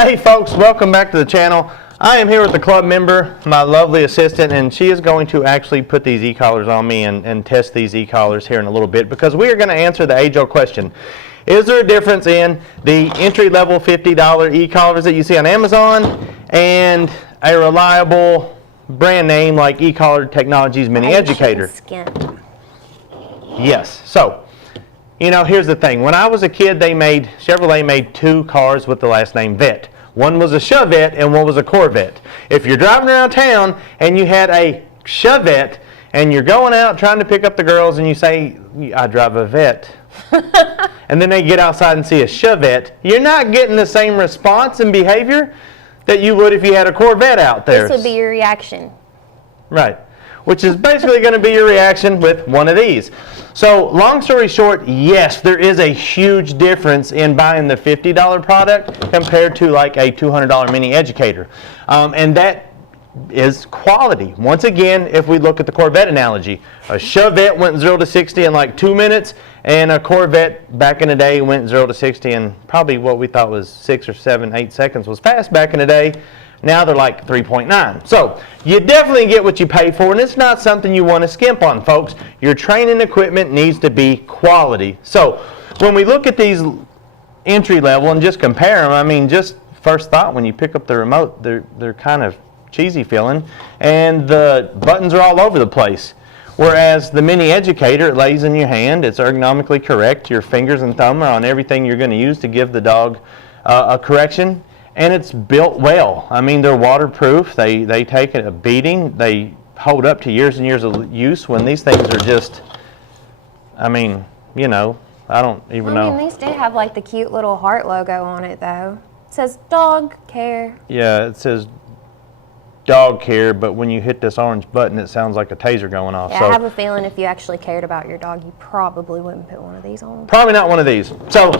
Hey folks, welcome back to the channel. I am here with the club member, my lovely assistant, and she is going to actually put these e-collars on me and test these e-collars here in a little bit, because we are going to answer the age-old question. Is there a difference in the entry-level $50 e-collars that you see on Amazon and a reliable brand name like E-Collar Technologies Mini Educator? Yes. So, you know, here's the thing. When I was a kid, Chevrolet made two cars with the last name Vet. One was a Chevette and one was a Corvette. If you're driving around town and you had a Chevette and you're going out trying to pick up the girls and you say, I drive a Vet, and then they get outside and see a Chevette, you're not getting the same response and behavior that you would if you had a Corvette out there. This would be your reaction. Right. Which is basically going to be your reaction with one of these. So, long story short, yes, there is a huge difference in buying the $50 product compared to like a $200 Mini Educator. And that is quality. Once again, if we look at the Corvette analogy, a Chevette went 0 to 60 in like 2 minutes, and a Corvette back in the day went 0 to 60 in probably what we thought was 6 or 7, 8 seconds was fast back in the day. Now they're like 3.9. So you definitely get what you pay for, and it's not something you want to skimp on, folks. Your training equipment needs to be quality. So when we look at these entry level and just compare them, I mean, just first thought when you pick up the remote, they're kind of cheesy feeling, and the buttons are all over the place. Whereas the Mini Educator, it lays in your hand, it's ergonomically correct. Your fingers and thumb are on everything you're going to use to give the dog a correction. And it's built well. I mean, they're waterproof. They take a beating. They hold up to years and years of use, when these things are just, I mean, you know, I don't even know. I mean, these do have like the cute little heart logo on it, though. It says dog care. Yeah, it says dog care, but when you hit this orange button, it sounds like a taser going off. Yeah, so, I have a feeling if you actually cared about your dog, you probably wouldn't put one of these on. Probably not one of these. So,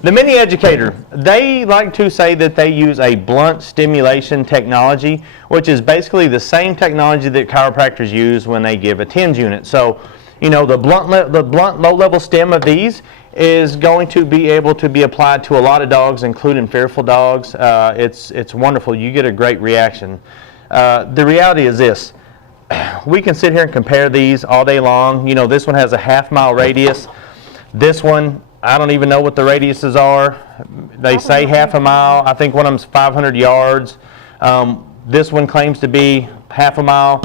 the Mini Educator, they like to say that they use a blunt stimulation technology, which is basically the same technology that chiropractors use when they give a TENS unit. So, you know, the blunt low-level stim of these is going to be able to be applied to a lot of dogs, including fearful dogs. It's wonderful. You get a great reaction. The reality is this. We can sit here and compare these all day long. You know, this one has a half-mile radius. This one, I don't even know what the radiuses are. They say half a mile. I think one of them's 500 yards. This one claims to be half a mile.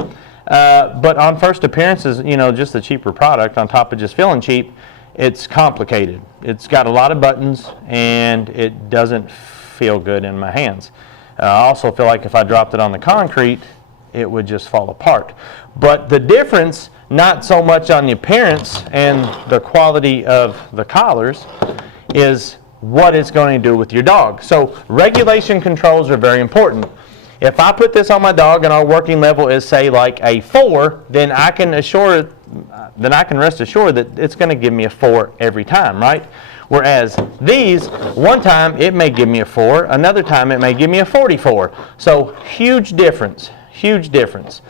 But on first appearances, you know, just a cheaper product on top of just feeling cheap, it's complicated. It's got a lot of buttons, and it doesn't feel good in my hands. I also feel like if I dropped it on the concrete, it would just fall apart. But the difference, not so much on the appearance and the quality of the collars, is what it's going to do with your dog. So regulation controls are very important. If I put this on my dog and our working level is, say, like a 4, then I can rest assured that it's going to give me a 4 every time, right? Whereas these, one time it may give me a 4, another time it may give me a 44. So huge difference, huge difference.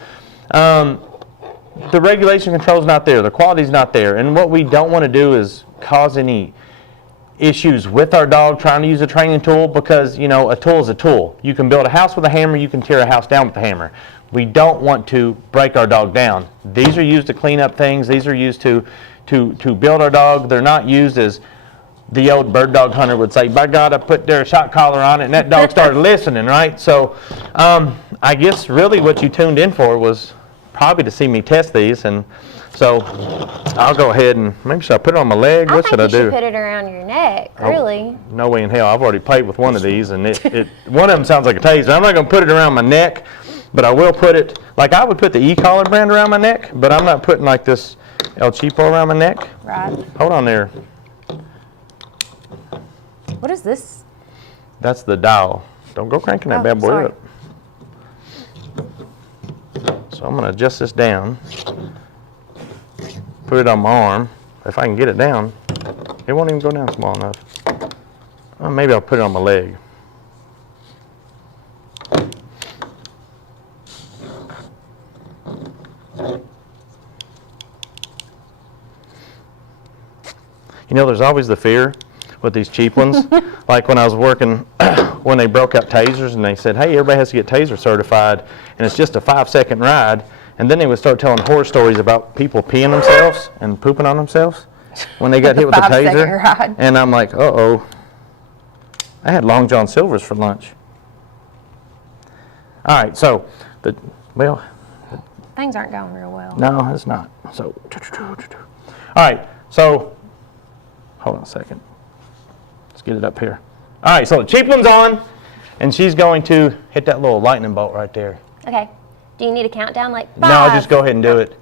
The regulation control is not there, the quality is not there, and what we don't want to do is cause any issues with our dog trying to use a training tool, because, you know, a tool is a tool. You can build a house with a hammer, you can tear a house down with a hammer. We don't want to break our dog down. These are used to clean up things, these are used to build our dog. They're not used as the old bird dog hunter would say, by God, I put their shot collar on it and that dog started listening, right? So I guess really what you tuned in for was probably to see me test these, and so I'll go ahead and maybe should I put it on my leg? What should I do? I think you should put it around your neck, really. Oh, no way in hell. I've already played with one of these, and one of them sounds like a taser. I'm not going to put it around my neck, but I will put it, like I would put the E-Collar brand around my neck, but I'm not putting like this El Cheapo around my neck. Right. Hold on there. What is this? That's the dial. Don't go cranking that bad boy up. So I'm going to adjust this down, put it on my arm. If I can get it down, it won't even go down small enough. Well, maybe I'll put it on my leg. You know, there's always the fear with these cheap ones. Like when I was working when they broke out tasers and they said, hey, everybody has to get taser certified, and it's just a 5-second ride. And then they would start telling horror stories about people peeing themselves and pooping on themselves when they got hit with the 5-second taser. ride. And I'm like, uh-oh. I had Long John Silver's for lunch. All right, so, well, Things aren't going real well. no, it's not. So, all right, so, hold on a second. Let's get it up here. All right, so the cheap one's on, and she's going to hit that little lightning bolt right there. Okay. Do you need a countdown? Like 5? No, just go ahead and do it.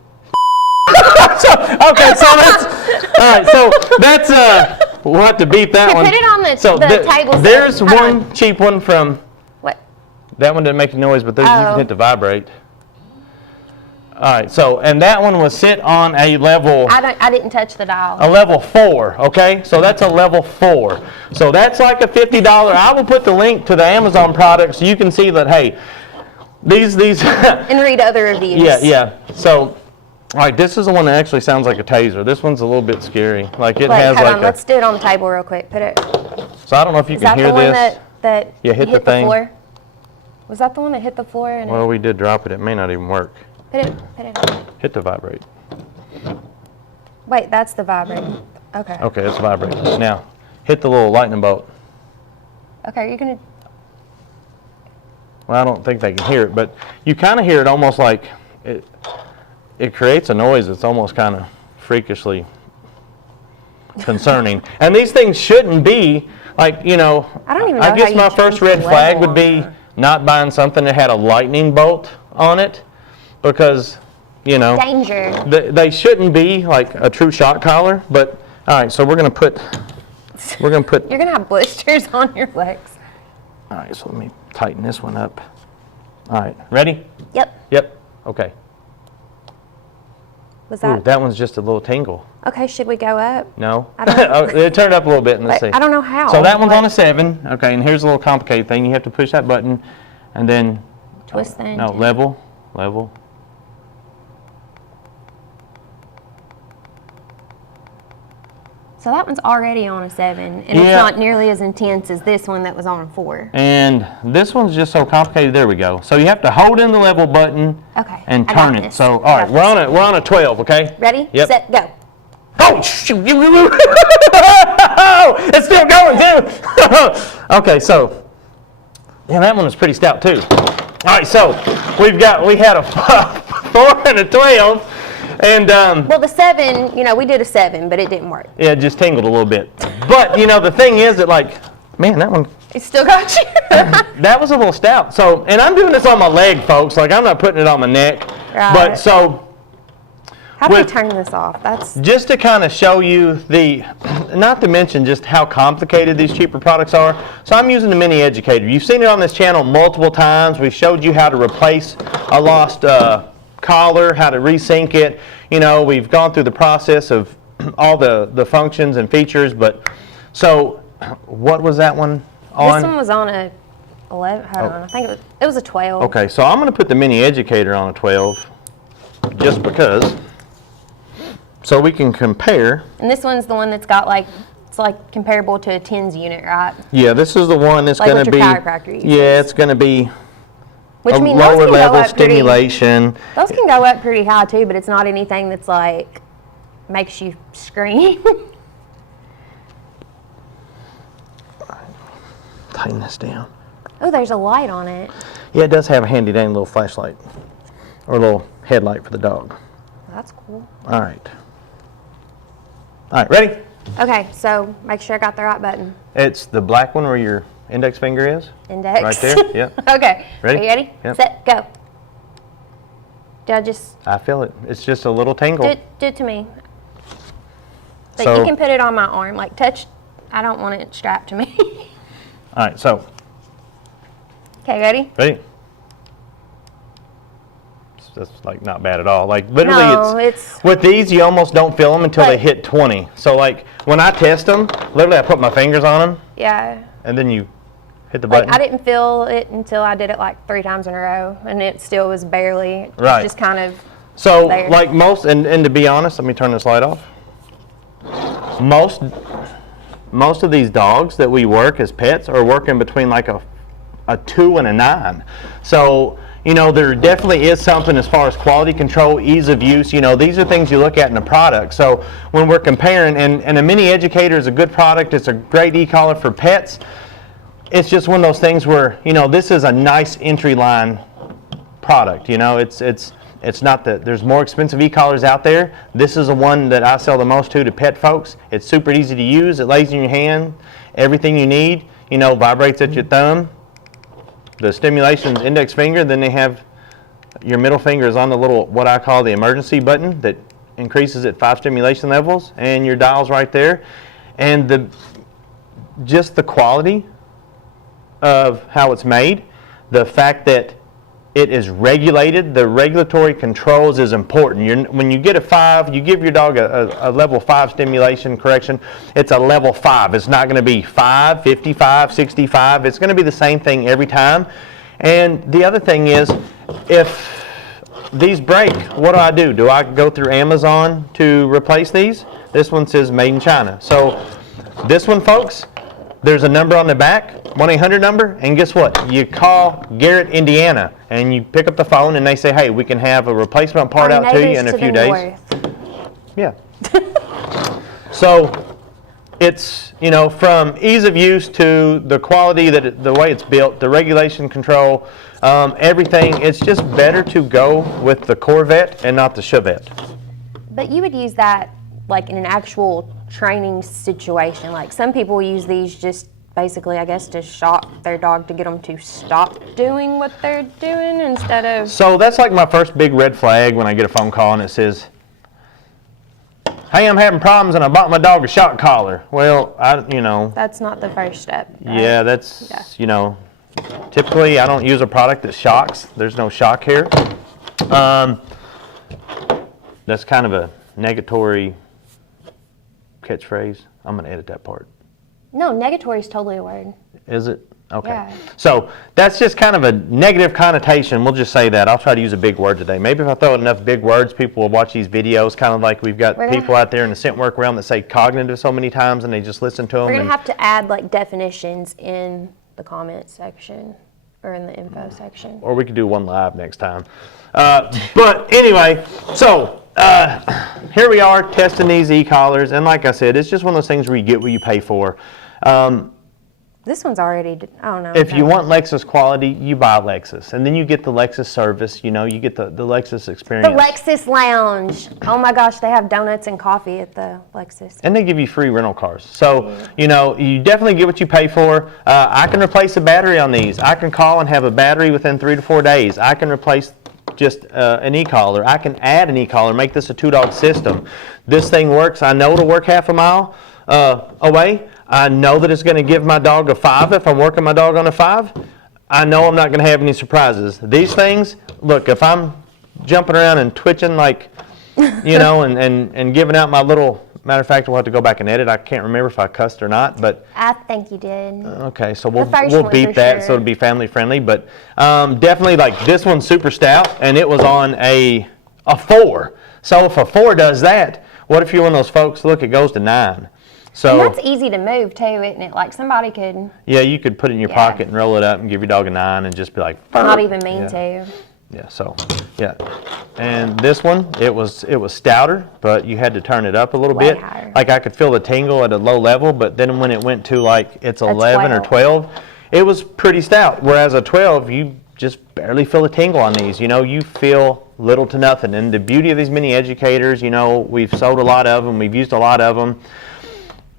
Okay, so that's, all right, so that's, we'll have to beat that Here, one. put it on the table so- There's hold one on. cheap one from, What? that one didn't make a noise, but there's, you Oh. can hit the vibrate. All right, so, and that one was set on a level, I didn't touch the dial. a level 4, okay? So that's a level 4. So that's like a $50. I will put the link to the Amazon product so you can see that, hey, these And read other reviews. yeah. So, all right, this is the one that actually sounds like a taser. This one's a little bit scary. Like it Wait, has hold like on. Let's do it on the table real quick. Put it. So I don't know if you Is can that hear the one this. that Yeah, hit the hit thing. floor? Was that the one that hit the floor? And Well, we did drop it. It may not even work. put it on. Hit the vibrate. Wait, that's the vibrator. Okay. Okay, it's vibrating. Now, hit the little lightning bolt. Okay, you're gonna. Well, I don't think they can hear it, but you kind of hear it almost like it creates a noise that's almost kind of freakishly concerning. And these things shouldn't be like, you know, I don't even know I guess how my you first change red the flag level would be on not buying something that had a lightning bolt on it, because, you know, Danger. they shouldn't be like a true shock collar. But all right, so we're gonna put You're gonna have blisters on your legs. all right, so let me tighten this one up. All right, ready? Yep. Yep. Okay. Was Ooh, that? that one's just a little tingle. Okay, should we go up? No? I don't know. Oh, it turned up a little bit, and let's But see. I don't know how. So that one's What- on a 7. Okay, and here's a little complicated thing. You have to push that button, and then Twist the no, antenna. level. So that one's already on a 7, and it's Yeah. not nearly as intense as this one that was on a 4. And this one's just so complicated. There we go. So you have to hold in the level button Okay. and I got turn it. this. So all I right, got we're on a 12. Okay. Ready? Yep. Set, go. Oh shoot! It's still going too. Okay, so yeah, that one was pretty stout too. All right, so we had a 4 and a 12, and Well, the 7, we did a 7, but it didn't work. yeah, it just tingled a little bit. But the thing is that, like, man, that one, It still got you. that was a little stout. So, and I'm doing this on my leg, folks. Like, I'm not putting it on my neck. Right. But so, How do we with- turn this off? That's just to kind of show you not to mention just how complicated these cheaper products are. So I'm using the Mini Educator. You've seen it on this channel multiple times. We've showed you how to replace a lost collar, how to resync it. We've gone through the process of all the functions and features. But so, what was that one on? This one was on a 11. Hold on, I think it was a 12. Okay, so I'm going to put the Mini Educator on a 12, just because, so we can compare. And this one's the one that's got it's like comparable to a TENS unit, right? Yeah, this is the one that's Like going what to be. your chiropractor uses. Yeah, it's going to be Which a means those lower can level go up stimulation. Those can go up pretty high too, but it's not anything that's like makes you scream. Tighten this down. Oh, there's a light on it. Yeah, it does have a handy dandy little flashlight, or a little headlight for the dog. That's cool. All right. All right, ready? Okay, so make sure I got the right button. It's the black one where your index finger is. Index. Right there, yep. Okay. Ready? Are you ready? Yep. Set, go. Did I just I feel it. It's just a little tingle. do it to me? But So- you can put it on my arm, like touch. I don't want it strapped to me. All right, so Okay, ready? ready? That's like not bad at all. Like literally, No, it's with these you almost don't feel them until they Like- hit 20. So like when I test them, literally I put my fingers on them Yeah. and then you hit the Like button. I didn't feel it until I did it like 3 times in a row, and it still was barely. Right. Just kind of. So there. like most, and to be honest, let me turn this light off. most of these dogs that we work as pets are working between like a 2 and a 9. So, you know, there definitely is something as far as quality control, ease of use. You know, these are things you look at in a product. So when we're comparing, and a mini educator is a good product, it's a great e-collar for pets. It's just one of those things where, you know, this is a nice entry line product. You know, it's not that there's more expensive e-collars out there. This is the one that I sell the most to pet folks. It's super easy to use. It lays in your hand, everything you need. You know, vibrates at your thumb. The stimulation's index finger. Then they have your middle finger is on the little, what I call the emergency button that increases at 5 stimulation levels, and your dial's right there. And just the quality of how it's made, the fact that it is regulated, the regulatory controls is important. When you get a 5, you give your dog a level 5 stimulation correction, it's a level 5. It's not going to be 5, 55, 65. It's going to be the same thing every time. And the other thing is, if these break, what do? Do I go through Amazon to replace these? This one says made in China. So this one, folks, there's a number on the back, 1-800 number, and guess what? You call Garrett, Indiana, and you pick up the phone and they say, hey, we can have a replacement part out to you in a few days. Yeah. So it's, you know, from ease of use to the quality, the way it's built, the regulation control, everything, it's just better to go with the Corvette and not the Chevette. But you would use that like in an actual training situation. Like some people use these just basically, I guess, to shock their dog to get them to stop doing what they're doing instead of... So that's like my first big red flag when I get a phone call and it says, hey, I'm having problems and I bought my dog a shock collar. Well, you know... That's not the first step. Right? Yeah, you know, typically I don't use a product that shocks. There's no shock here. That's kind of a negatory catchphrase. I'm going to edit that part. No, negatory is totally a word. Is it? Okay. Yeah. So that's just kind of a negative connotation. We'll just say that. I'll try to use a big word today. Maybe if I throw enough big words, people will watch these videos, kind of like we've got people out there in the scent work realm that say cognitive so many times and they just listen to them. We're going to have to add like definitions in the comment section or in the info section. Or we could do one live next time. But anyway, so here we are testing these e-collars, and like I said, it's just one of those things where you get what you pay for. This one's already, I don't know. If you want Lexus quality, you buy Lexus, and then you get the Lexus service. You know, you get the Lexus experience. The Lexus Lounge. Oh my gosh, they have donuts and coffee at the Lexus. And they give you free rental cars. So, you know, you definitely get what you pay for. I can replace a battery on these. I can call and have a battery within 3 to 4 days. I can replace just an e-collar. I can add an e-collar, make this a 2-dog system. This thing works. I know it'll work half a mile away. I know that it's going to give my dog a 5 if I'm working my dog on a 5. I know I'm not going to have any surprises. These things, look, if I'm jumping around and twitching like, you know, and giving out my little, matter of fact, we'll have to go back and edit. I can't remember if I cussed or not, but. I think you did. Okay, so we'll beat that so it'll be family friendly, but definitely like this one's super stout and it was on a 4. So if a 4 does that, what if you're one of those folks, look, it goes to 9. So, and that's easy to move too, isn't it? Like somebody could. Yeah, you could put it in your pocket and roll it up and give your dog a 9 and just be like. Not even mean to. Yeah. So, yeah. And this one, it was stouter, but you had to turn it up a little bit. Higher. Like I could feel the tingle at a low level, but then when it went to like it's 11 or 12, it was pretty stout. Whereas a 12, you just barely feel a tingle on these. You know, you feel little to nothing. And the beauty of these mini educators, you know, we've sold a lot of them, we've used a lot of them.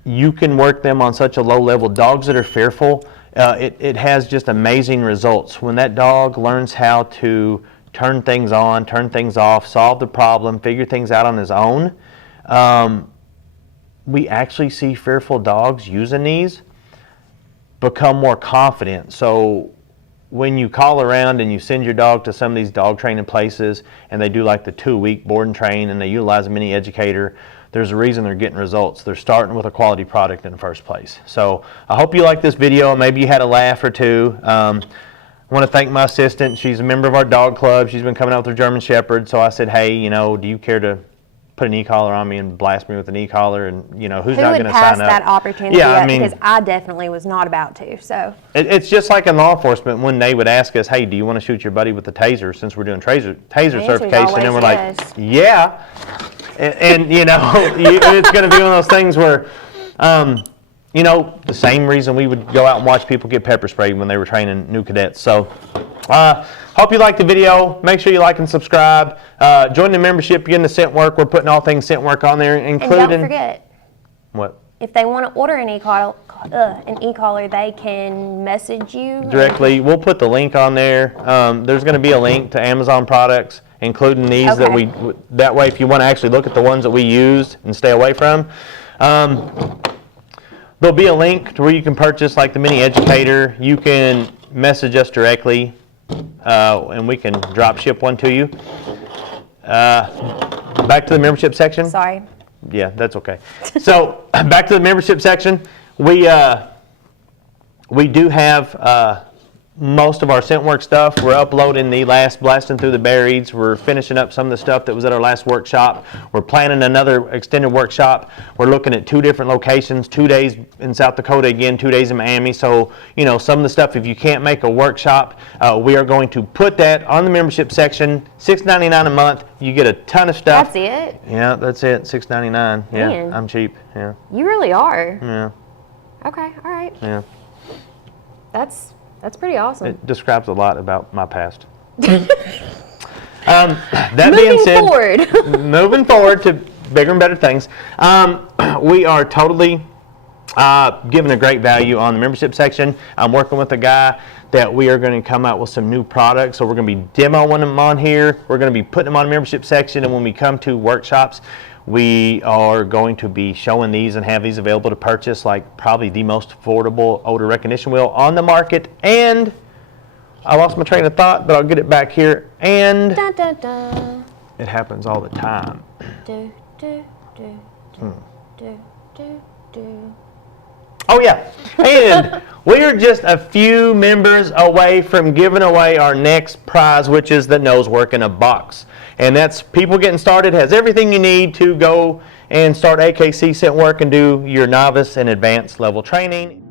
You can work them on such a low level. Dogs that are fearful, it has just amazing results. When that dog learns how to turn things on, turn things off, solve the problem, figure things out on his own, we actually see fearful dogs using these become more confident. So when you call around and you send your dog to some of these dog training places and they do like the 2-week board and train and they utilize a mini educator, there's a reason they're getting results. They're starting with a quality product in the first place. So I hope you liked this video. Maybe you had a laugh or two. I want to thank my assistant. She's a member of our dog club. She's been coming out with her German Shepherd. So I said, hey, you know, do you care to put an e-collar on me and blast me with an e-collar, and who's Who not would going to pass sign up? that opportunity Yeah, I up? mean, Because I definitely was not about to. So it's just like in law enforcement when they would ask us, hey, do you want to shoot your buddy with the taser since we're doing taser certification? And we're like, yes. yeah. And it's going to be one of those things where, the same reason we would go out and watch people get pepper sprayed when they were training new cadets. So, hope you liked the video. Make sure you like and subscribe. Join the membership. Get into scent work. We're putting all things scent work on there, including. And don't forget. What? If they want to order an e-collar, they can message you Directly. We'll put the link on there. There's going to be a link to Amazon products, including these Okay. that way if you want to actually look at the ones that we used and stay away from. There'll be a link to where you can purchase like the mini educator. You can message us directly and we can drop ship one to you. Back to the membership section. Sorry. Yeah, that's okay. So back to the membership section. We do have most of our scent work stuff. We're uploading the last Blasting Through the Berries. We're finishing up some of the stuff that was at our last workshop. We're planning another extended workshop. We're looking at 2 different locations, 2 days in South Dakota again, 2 days in Miami. So, some of the stuff, if you can't make a workshop, we are going to put that on the membership section, $6.99 a month. You get a ton of stuff. That's it? Yeah, that's it, $6.99. Yeah, Man. I'm cheap, yeah. You really are. Yeah, Okay, all right. yeah. That's pretty awesome. It describes a lot about my past. That being said, moving forward to bigger and better things, we are totally giving a great value on the membership section. I'm working with a guy that we are going to come out with some new products. So we're going to be demoing them on here. We're going to be putting them on the membership section. And when we come to workshops, we are going to be showing these and have these available to purchase, like probably the most affordable odor recognition wheel on the market. And I lost my train of thought, but I'll get it back here. And Dun, dun, dun. it happens all the time. Do, do, do, do, do, do, do. Oh yeah, and we are just a few members away from giving away our next prize, which is the nose work in a box. And that's people getting started, has everything you need to go and start AKC scent work and do your novice and advanced level training.